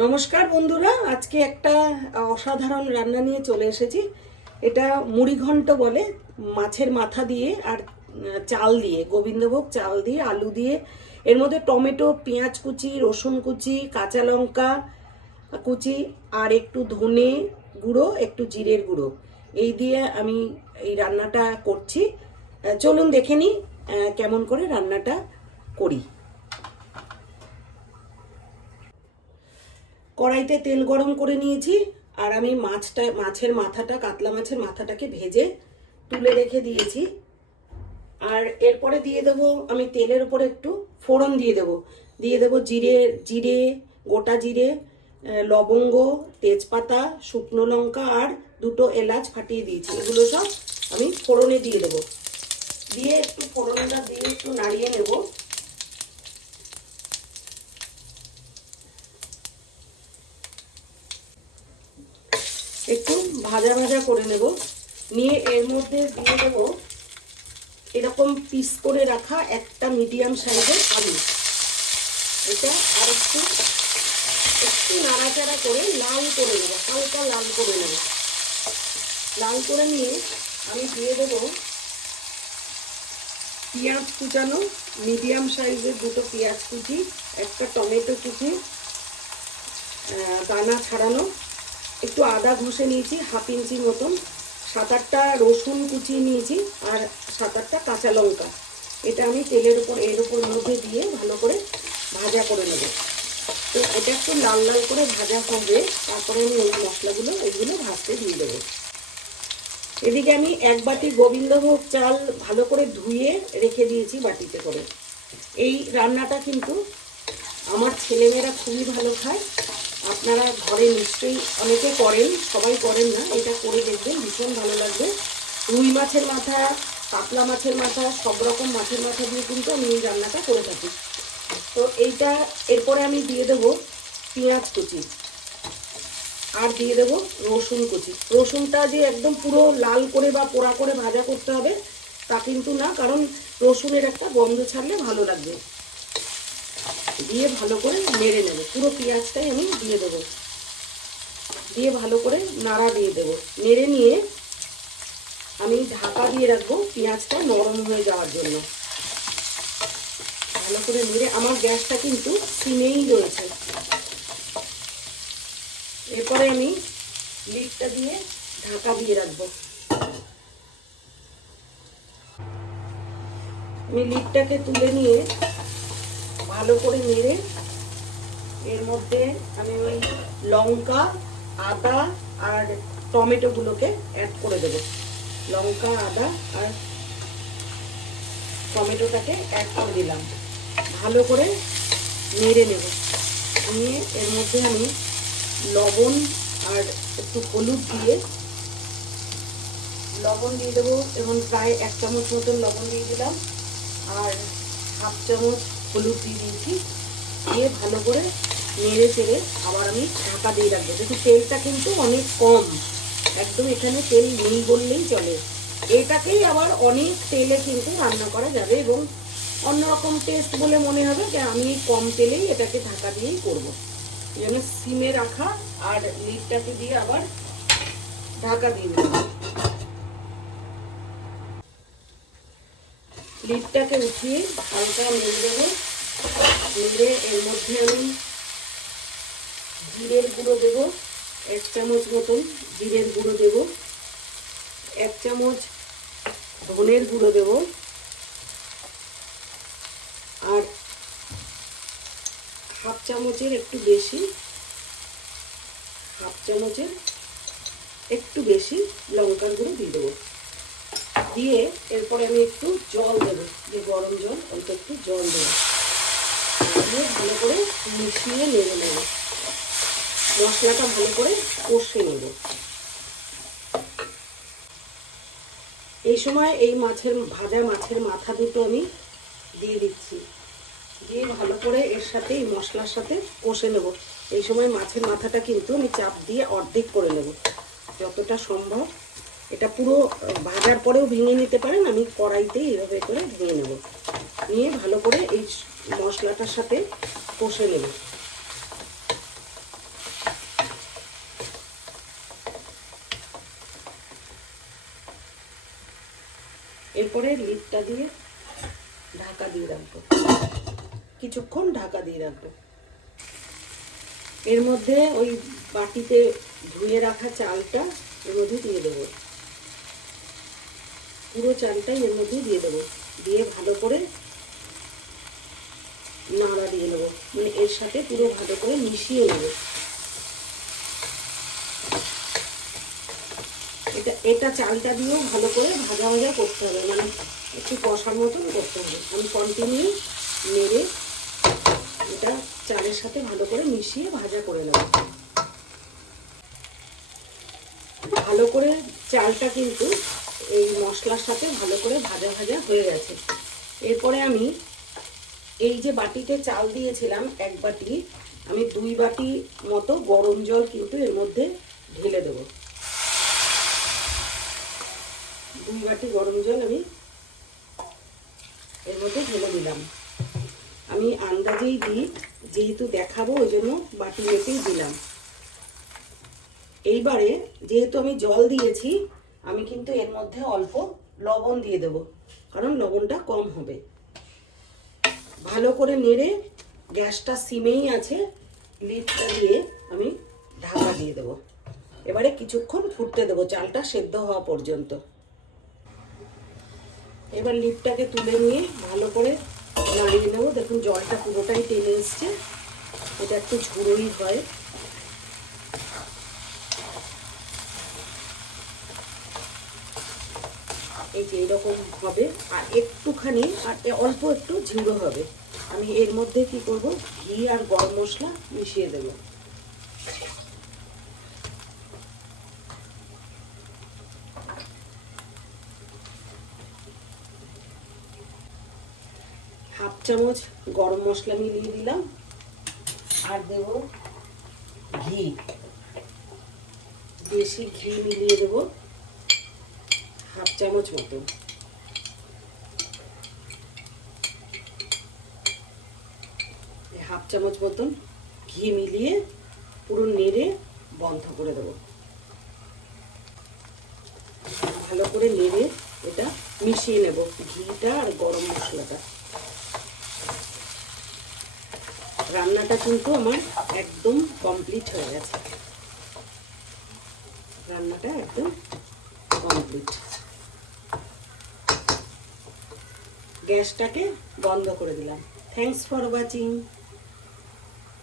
নমস্কার বন্ধুরা, আজকে একটা অসাধারণ রান্না নিয়ে চলে এসেছি। এটা মুড়িঘণ্ট বলে, মাছের মাথা দিয়ে আর চাল দিয়ে, গোবিন্দভোগ চাল দিয়ে, আলু দিয়ে। এর মধ্যে টমেটো, পেঁয়াজ কুচি, রসুন কুচি, কাঁচা লঙ্কা কুচি, আর একটু ধনে গুঁড়ো, একটু জিরের গুঁড়ো। এই দিয়ে আমি এই রান্নাটা করছি। চলুন দেখে নিই কেমন করে রান্নাটা করি। কড়াইতে তেল গরম করে নিয়েছি আর আমি মাছটা, মাছের মাথাটা, কাতলা মাছের মাথাটাকে ভেজে তুলে রেখে দিয়েছি। আর এরপরে দিয়ে দেবো, আমি তেলের উপরে একটু ফোড়ন দিয়ে দেবো। দিয়ে দেবো জিরে জিরে, গোটা জিরে লবঙ্গ, তেজপাতা, শুকনো লঙ্কা আর দুটো এলাচ ফাটিয়ে দিয়েছি। এগুলো সব আমি ফোড়নে দিয়ে দেবো। দিয়ে একটু ফোড়নটা দিয়ে একটু নাড়িয়ে নেব। একটু ভাজা ভাজা করে নেব। নিয়ে এর মধ্যে দিয়ে দেব এরকম পিস করে রাখা একটা মিডিয়াম সাইজের আলু। এটা আর একটু একটু নাড়াচাড়া করে লাল করে নেব, হালকা লাল করে নেব। লাল করে নিয়ে আমি দিয়ে দেবো পেঁয়াজ কুচানো মিডিয়াম সাইজের দুটো পেঁয়াজ কুচি, একটা টমেটো কুচি দানা ছাড়ানো একটু আদা ঘষে নিয়েছি, হাফ ইঞ্চি মতন। সাত আটটা রসুন কুচিয়ে নিয়েছি আর সাত আটটা কাঁচা লঙ্কা। এটা আমি তেলের উপর, এর উপর মধ্যে দিয়ে ভালো করে ভাজা করে নেব। তো এটা একটু লাল লাল করে ভাজা হবে, তারপরে আমি ওই মশলাগুলো, ওইগুলো ভাজতে দিয়ে দেবো। এদিকে আমি এক বাটি গোবিন্দভোগ চাল ভালো করে ধুয়ে রেখে দিয়েছি বাটিতে করে। এই রান্নাটা কিন্তু আমার ছেলেমেয়েরা খুবই ভালো খায়। আপনারা ঘরে নিশ্চয়ই অনেকে করেন, সবাই করেন না, এটা করে দেখবেন, ভীষণ ভালো লাগবে। রুই মাছের মাথা কাতলা মাছের মাথা, সব রকম মাছের মাথা দিয়ে কিন্তু আমি এই রান্নাটা করে থাকি। তো এইটা এরপরে আমি দিয়ে দেবো পেঁয়াজ কুচি আর দিয়ে দেবো রসুন কুচি। রসুনটা যে একদম পুরো লাল করে বা পোড়া করে ভাজা করতে হবে, তা কিন্তু না, কারণ রসুনের একটা গন্ধ ছাড়লে ভালো লাগবে। দিয়ে ভালো করে নেড়ে নেব। পুরো পেঁয়াজটাই আমি দিয়ে দেবো। দিয়ে ভালো করে নাড়া দিয়ে দেবো। নেড়ে নিয়ে আমি ঢাকা দিয়ে রাখব পেঁয়াজটা নরম হয়ে যাওয়ার জন্য। ভালো করে নেড়ে, আমার গ্যাসটা কিন্তু সিমেই রয়েছে। এরপরে আমি লিডটা দিয়ে ঢাকা দিয়ে রাখব। আমি লিডটাকে তুলে নিয়ে ভালো করে নেড়ে এর মধ্যে আমি ওই লঙ্কা, আদা আর টমেটোগুলোকে অ্যাড করে দেবো। লঙ্কা, আদা আর টমেটোটাকে অ্যাড করে দিলাম। ভালো করে নেড়ে নেব। নিয়ে এর মধ্যে আমি লবণ আর একটু হলুদ দিয়ে লবণ দিয়ে দেবো এবং প্রায় এক চামচ মতন লবণ দিয়ে দিলাম। আর হাফ চামচ হলুদ দিয়ে দিয়েছি। দিয়ে ভালো করে নেড়ে চেড়ে আবার আমি ঢাকা দিয়ে রাখব। দেখুন তেলটা কিন্তু অনেক কম, একদম এখানে তেল নেই বললেই চলে। এটাকেই আবার অনেক তেলে কিন্তু রান্না করা যাবে এবং অন্যরকম টেস্ট বলে মনে হবে যে আমি কম তেলেই এটাকে ঢাকা দিয়েই করব। যেন সিমে রাখা আর লিডটাকে দিয়ে আবার ঢাকা দিয়ে দেবো। লিডটাকে উঠিয়ে হালকা নেড়ে দেবো। নেড়ে এর মধ্যে আমি জিরের গুঁড়ো দেবো, এক চামচ মতন জিরের গুঁড়ো দেবো, এক চামচ ধনের গুঁড়ো দেবো, আর হাফ চামচের একটু বেশি, হাফ চামচের একটু বেশি লঙ্কার গুঁড়ো দিয়ে দেবো। দিয়ে এরপরে আমি একটু জল দেবো, যে গরম জল, অল্প একটু জল দেবো। দিয়ে ভালো করে মিশিয়ে নেড়ে নেব। মশলাটা ভালো করে কষে নেব। এই সময় এই মাছের, ভাজা মাছের মাথা দুটো আমি দিয়ে দিচ্ছি। দিয়ে ভালো করে এর সাথে এই মশলার সাথে কষে নেব। এই সময় মাছের মাথাটা কিন্তু আমি চাপ দিয়ে অর্ধেক করে নেব। যতটা সম্ভব এটা পুরো ভাজার পরেও ভেঙে নিতে পারেন, আমি কড়াইতেই এইভাবে করে ভেঙে নেব। নিয়ে ভালো করে এই মশলাটার সাথে কষে নেব। এরপরে লিপটা দিয়ে ঢাকা দিয়ে রাখব। কিছুক্ষণ ঢাকা দিয়ে রাখব। এর মধ্যে ওই বাটিতে ধুয়ে রাখা চালটা এর মধ্যে দিয়ে দেবো। পুরো চালটাই এর মধ্যে দিয়ে দেবো। দিয়ে ভালো করে নাড়া দিয়ে নেব। মানে এর সাথে পুরো ভালো করে মিশিয়ে নেব। এটা এটা চালটা দিয়েও ভালো করে ভাজা ভাজা করতে হবে। মানে একটু কষার মতন করতে হবে। আমি কন্টিনিউ নেড়ে এটা চালের সাথে ভালো করে মিশিয়ে ভাজা করে নেব। ভালো করে চালটা কিন্তু এই মশলার সাথে ভালো করে ভাজা ভাজা হয়ে গেছে। এরপরে আমি এই যে বাটিতে চাল দিয়েছিলাম এক বাটি, আমি দুই বাটি মতো গরম জল কিন্তু এর মধ্যে ঢেলে দেবো। দুই বাটি গরম জল আমি এর মধ্যে ঢেলে দিলাম। আমি আন্দাজেই দিই, যেহেতু দেখাবো, ওই জন্য বাটি মেপেই দিলাম। এইবারে যেহেতু আমি জল দিয়েছি আমি কিন্তু এর মধ্যে অল্প লবণ দিয়ে দেবো, কারণ লবণটা কম হবে। ভালো করে নেড়ে গ্যাসটা সিমেই আছে, লিডটা দিয়ে আমি ঢাকা দিয়ে দেবো। এবারে কিছুক্ষণ ফুটতে দেবো, চালটা সেদ্ধ হওয়া পর্যন্ত। এবার লিপটাকে তুলে নিয়ে ভালো করে নাড়িয়ে নেব। দেখুন জলটা পুরোটাই টেনে এসছে, এটা একটু ঝুড়োই হয়। এই যে এরকম হবে, আর একটুখানি, আর অল্প একটু ঝিঙ্গো হবে। আমি এর মধ্যে কি করব? ঘি আর গরম মশলা মিশিয়ে দেব। হাফ চামচ গরম মশলা মিলিয়ে দিলাম। আর দেব ঘি। বেশি ঘি মিলিয়ে দেবো। হাফ চামচ মতো। হাফ চামচ মতন ঘি মিলিয়ে পুরো নেড়ে বন্ধ করে দেবো। ভালো করে নেড়ে এটা মিশিয়ে নেব, ঘিটা আর গরম মশলাটা। রান্নাটা কিন্তু আমার একদম কমপ্লিট হয়ে গেছে। রান্নাটা একদম কমপ্লিট গ্যাসটাকে বন্ধ করে দিলাম। Thanks for watching